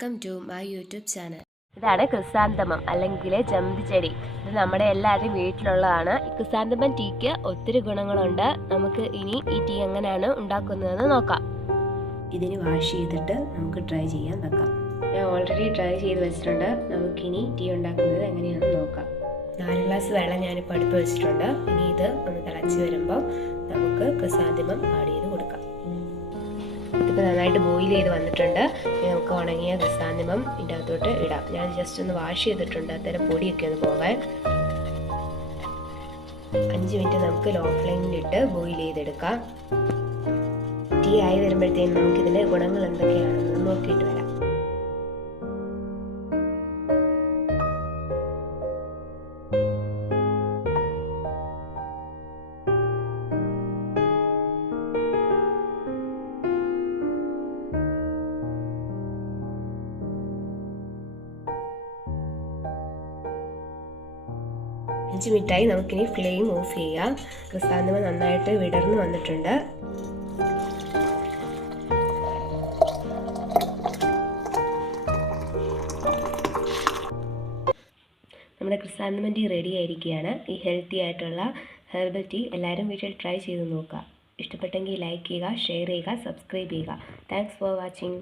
Welcome to my YouTube channel. ഇതാണ് chrysanthemum അല്ലെങ്കിൽ ചെമ്പുചെടി. ഇത് നമ്മുടെ എല്ലാവരുടെയും വീട്ടിലുള്ളതാണ്. ക്രിസാന്തമം ടീക്ക് ഒത്തിരി ഗുണങ്ങളുണ്ട്. നമുക്ക് ഇനി ഈ ടീ എങ്ങനെയാണ് ഉണ്ടാക്കുന്നതെന്ന് നോക്കാം. ഇതിന് വാഷ് ചെയ്തിട്ട് നമുക്ക് ട്രൈ ചെയ്യാൻ വെക്കാം. ഞാൻ ഓൾറെഡി ട്രൈ ചെയ്ത് വെച്ചിട്ടുണ്ട്. നമുക്കിനി ടീ ഉണ്ടാക്കുന്നത് എങ്ങനെയാണെന്ന് നോക്കാം. 4 ഗ്ലാസ് വെള്ളം ഞാനിപ്പോൾ അടുപ്പ് വെച്ചിട്ടുണ്ട്. ഇനി ഇത് ഒന്ന് തിളച്ച് വരുമ്പോൾ നമുക്ക് ക്രിസാന്തമം ആഡ് ചെയ്ത് കൊടുക്കാം. ഇതിപ്പോൾ നന്നായിട്ട് ബോയിൽ ചെയ്ത് വന്നിട്ടുണ്ട്. ഇനി നമുക്ക് ഉണങ്ങിയ ക്രിസാന്തമം ഇതിൻ്റെ അകത്തോട്ട് ഇടാം. ഞാൻ ജസ്റ്റ് ഒന്ന് വാഷ് ചെയ്തിട്ടുണ്ട്, അത്തരം പൊടിയൊക്കെ ഒന്ന് പോകാൻ. 5 മിനിറ്റ് നമുക്ക് ലോ ഫ്ലെയിമിലിട്ട് ബോയിൽ ചെയ്തെടുക്കാം. ടീ ആയി വരുമ്പോഴത്തേക്കും നമുക്കിതിൻ്റെ ഗുണങ്ങൾ എന്തൊക്കെയാണെന്ന് നോക്കിയിട്ട് വരാം. അഞ്ച് മിനിറ്റായി. നമുക്കിനി ഫ്ലെയിം ഓഫ് ചെയ്യാം. ക്രിസാന്തമം നന്നായിട്ട് വിടർന്ന് വന്നിട്ടുണ്ട്. നമ്മുടെ ക്രിസാന്തമം ടീ റെഡി ആയിരിക്കുകയാണ്. ഈ ഹെൽത്തി ആയിട്ടുള്ള ഹെർബൽ ടീ എല്ലാവരും വീട്ടിൽ ട്രൈ ചെയ്ത് നോക്കുക. ഇഷ്ടപ്പെട്ടെങ്കിൽ ലൈക്ക് ചെയ്യുക, ഷെയർ ചെയ്യുക, സബ്സ്ക്രൈബ് ചെയ്യുക. Thanks for watching.